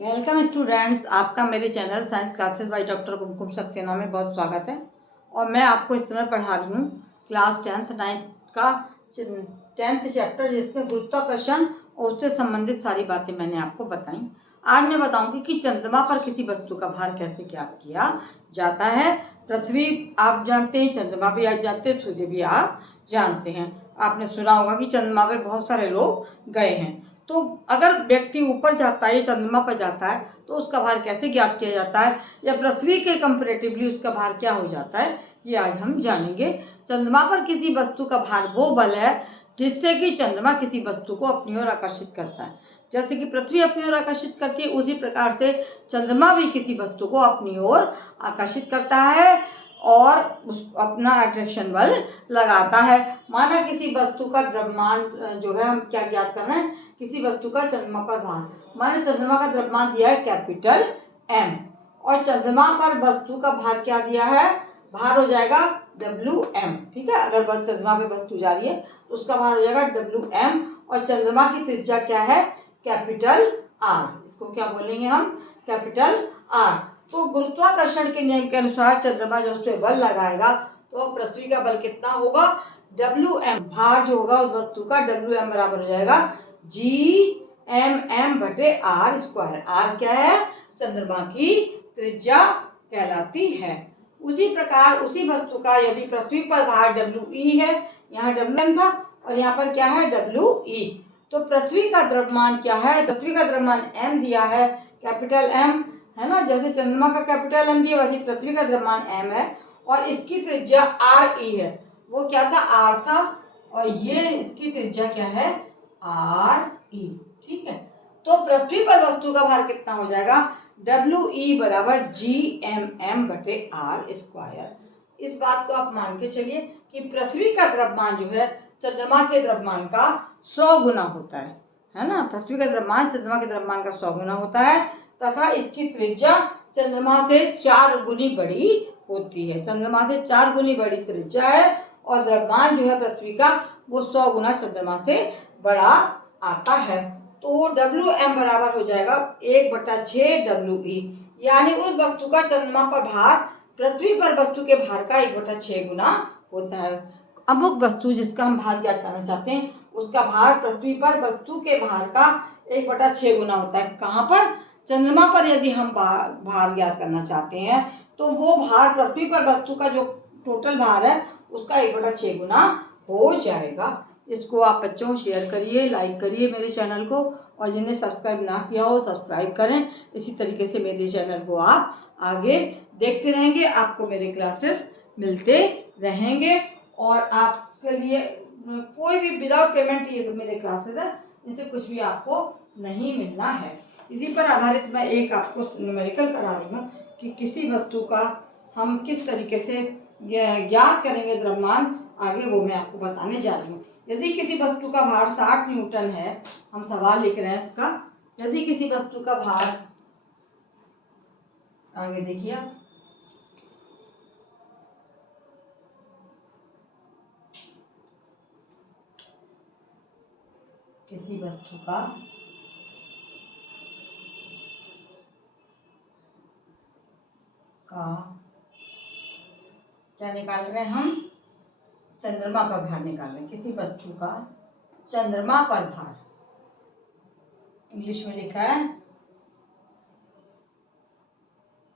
Welcome students, आपका मेरे channel science classes by doctor Kumkum Saxena में बहुत स्वागत है। और मैं आपको इस समय पढ़ा रही हूँ क्लास 10th 9th का 10th चैप्टर, जिसमें गुरुत्वाकर्षण और उससे संबंधित सारी बातें मैंने आपको बताई। आज मैं बताऊंगी कि चंद्रमा पर किसी वस्तु का भार कैसे ज्ञात किया जाता है। पृथ्वी आप जानते हैं, चंद्रमा भी आप जानते हैं, सूर्य भी आप जानते हैं। आपने सुना होगा कि चंद्रमा पे बहुत सारे लोग गए हैं। तो अगर व्यक्ति ऊपर जाता है, चंद्रमा पर जाता है, तो उसका भार कैसे ज्ञात किया जाता है, या पृथ्वी के कंपैरेटिवली उसका भार क्या हो जाता है, ये आज हम जानेंगे। चंद्रमा पर किसी वस्तु का भार वो बल है जिससे कि चंद्रमा किसी वस्तु को अपनी ओर आकर्षित करता है। जैसे कि पृथ्वी अपनी ओर आकर्षित करती है, उसी प्रकार से चंद्रमा भी किसी वस्तु को अपनी ओर आकर्षित करता है और उस अपना अट्रैक्शन बल लगाता है। माना किसी वस्तु का द्रव्यमान जो है, हम क्या ज्ञात कर रहे हैं, किसी वस्तु का चंद्रमा पर भार। माने चंद्रमा का द्रव्यमान दिया है कैपिटल M, और चंद्रमा पर वस्तु का भार क्या दिया है, भार हो जाएगा WM। ठीक है, अगर बस चंद्रमा पे वस्तु जा रही है तो उसका भार हो जाएगा WM, और चंद्रमा की त्रिज्या क्या है, कैपिटल R। इसको क्या बोलेंगे हम, कैपिटल R। तो गुरुत्वाकर्षण के नियम के अनुसार चंद्रमा जब उस पर बल लगाएगा तो पृथ्वी का बल कितना होगा, WM। भार जो होगा उस वस्तु का WM बराबर हो जाएगा Gmm/r²। R क्या है, चंद्रमा की त्रिज्या कहलाती है। उसी प्रकार उसी वस्तु का यदि पृथ्वी पर भार WE है, यहाँ WM था और यहाँ पर क्या है WE, तो पृथ्वी का द्रव्यमान क्या है, पृथ्वी का द्रव्यमान M दिया है, कैपिटल M है ना। जैसे चंद्रमा का कैपिटल M दिया, वैसे पृथ्वी का द्रव्यमान M है और इसकी त्रिज्या RE है। वो क्या था, R था, और ये इसकी त्रिज्या क्या है, RE। ठीक है, तो पृथ्वी पर वस्तु का भार कितना हो जाएगा, WE बराबर Gmm/r²। इस बात को आप मान के चलिए कि पृथ्वी का द्रव्यमान जो है चंद्रमा के द्रव्यमान का 100 गुना होता है ना। पृथ्वी का द्रव्यमान चंद्रमा के द्रव्यमान का 100 गुना होता है, तथा इसकी त्रिज्या चंद्रमा से 4 गुनी बड़ी होती है। चंद्रमा से 4 गुनी बड़ी त्रिज्या है और द्रव्यमान जो है पृथ्वी का वो 100 गुना चंद्रमा से बड़ा आता है। तो WM बराबर हो जाएगा 1/6 WE, यानी उस वस्तु का चंद्रमा पर भार पृथ्वी पर वस्तु के भार का 1/6 गुना होता है। अमुक वस्तु जिसका हम भार ज्ञात करना चाहते हैं, उसका भार पृथ्वी पर वस्तु के भार का 1/6 गुना होता है। कहाँ पर, चंद्रमा पर यदि हम भार ज्ञात करना चाहते हैं तो वो भार पृथ्वी पर वस्तु का जो टोटल भार है उसका 1/6 गुना हो जाएगा। इसको आप बच्चों शेयर करिए, लाइक करिए मेरे चैनल को, और जिन्हें सब्सक्राइब ना किया हो सब्सक्राइब करें। इसी तरीके से मेरे चैनल को आप आगे देखते रहेंगे, आपको मेरे क्लासेस मिलते रहेंगे और आपके लिए कोई भी विदाउट पेमेंट ये मेरे क्लासेस है, इनसे कुछ भी आपको नहीं मिलना है। इसी पर आधारित मैं एक आपको न्यूमेरिकल करा रही हूँ कि किसी वस्तु का हम किस तरीके से ज्ञात करेंगे द्रव्यमान, आगे वो मैं आपको बताने जा रही हूँ। यदि किसी वस्तु का भार 60 न्यूटन है, हम सवाल लिख रहे हैं इसका, यदि किसी वस्तु का भार, आगे देखिए आप, किसी वस्तु का क्या निकाल रहे हैं हम, चंद्रमा पर भार निकाल रहे हैं। किसी वस्तु का चंद्रमा पर भार, इंग्लिश में लिखा है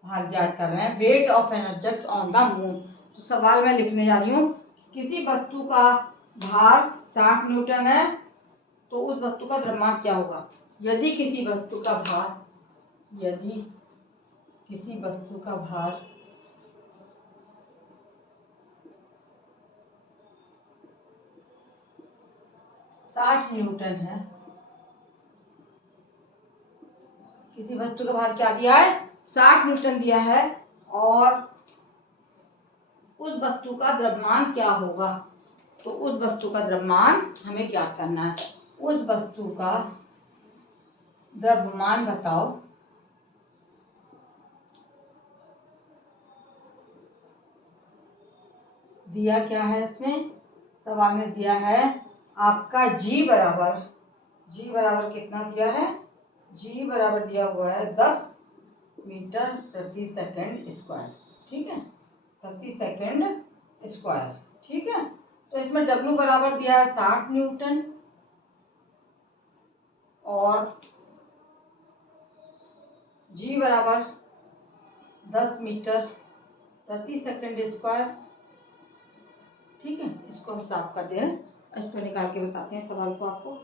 भार ज्ञात कर रहे हैं, weight of an object on the moon. तो सवाल मैं लिखने जा रही हूँ, किसी वस्तु का भार 60 न्यूटन है तो उस वस्तु का द्रव्यमान क्या होगा। यदि किसी वस्तु का भार 60 न्यूटन है, किसी वस्तु का भार क्या दिया है, 60 न्यूटन दिया है, और उस वस्तु का द्रव्यमान क्या होगा। तो उस वस्तु का द्रव्यमान हमें क्या करना है, उस वस्तु का द्रव्यमान बताओ। दिया क्या है इसमें, सवाल में दिया है आपका G बराबर कितना दिया है, जी बराबर दिया हुआ है 10 मीटर प्रति सेकंड स्क्वायर, ठीक है, प्रति सेकंड स्क्वायर, ठीक है। तो इसमें W बराबर दिया है 60 न्यूटन और G बराबर 10 मीटर प्रति सेकंड स्क्वायर, ठीक है। इसको हम साफ कर दे रहे हैं, इसको निकाल के बताते हैं सवाल को आपको।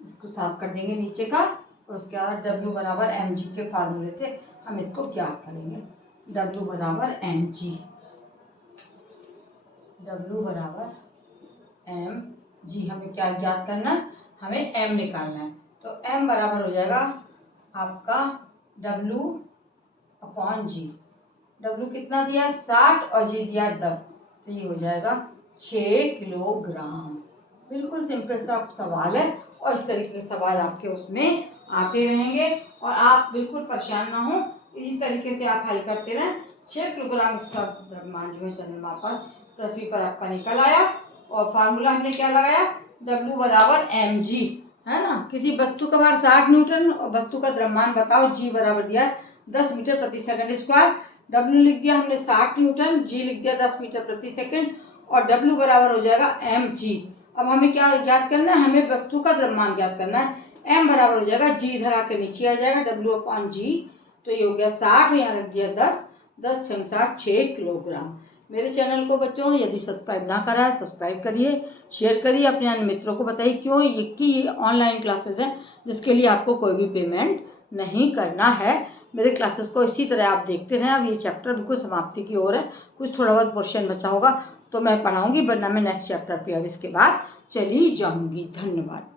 इसको साफ कर देंगे नीचे का और उसके बाद W बराबर mg के फार्मूले थे, हम इसको ज्ञात करेंगे। W बराबर mg, W बराबर mg, हमें क्या ज्ञात करना है, हमें m निकालना है। तो m बराबर हो जाएगा आपका W अपॉन जी। W कितना दिया है 60 और G दिया 10, तो ये हो जाएगा 6 किलोग्राम। बिल्कुल सिंपल सा सवाल है और इस तरीके के सवाल आपके उसमें आते रहेंगे और आप बिल्कुल परेशान ना हो, इसी तरीके से आप हल करते रहें। 6 किलोग्राम इसका द्रव्यमान जो है चंद्रमा पर पृथ्वी पर आपका निकल आया और फार्मूला हमने क्या लगाया, W बराबर mg, है ना। किसी वस्तु का भार 60 न्यूटन और वस्तु का द्रव्यमान बताओ, G बराबर दिया 10 मीटर प्रति सेकंड स्क्वायर, W लिख दिया हमने 60 न्यूटन, G लिख दिया 10 मीटर प्रति सेकंड और W बराबर हो जाएगा mg। अब हमें क्या ज्ञात करना है, हमें वस्तु का द्रव्यमान ज्ञात करना है। m बराबर हो जाएगा G इधर आके नीचे आ जाएगा, W अपॉन जी, तो ये हो गया 60, यहाँ रख दिया 10, 10 × 60 6 किलोग्राम। मेरे चैनल को बच्चों यदि सब्सक्राइब ना करा है सब्सक्राइब करिए, शेयर करिए, अपने अन्य मित्रों को बताइए। क्यों, ये ऑनलाइन क्लासेस हैं जिसके लिए आपको कोई भी पेमेंट नहीं करना है। मेरे क्लासेस को इसी तरह आप देखते रहें। अब ये चैप्टर बिल्कुल समाप्ति की ओर है, कुछ थोड़ा बहुत पोर्शन बचा होगा तो मैं पढ़ाऊँगी, वरना मैं नेक्स्ट चैप्टर पर अब इसके बाद चली जाऊँगी। धन्यवाद।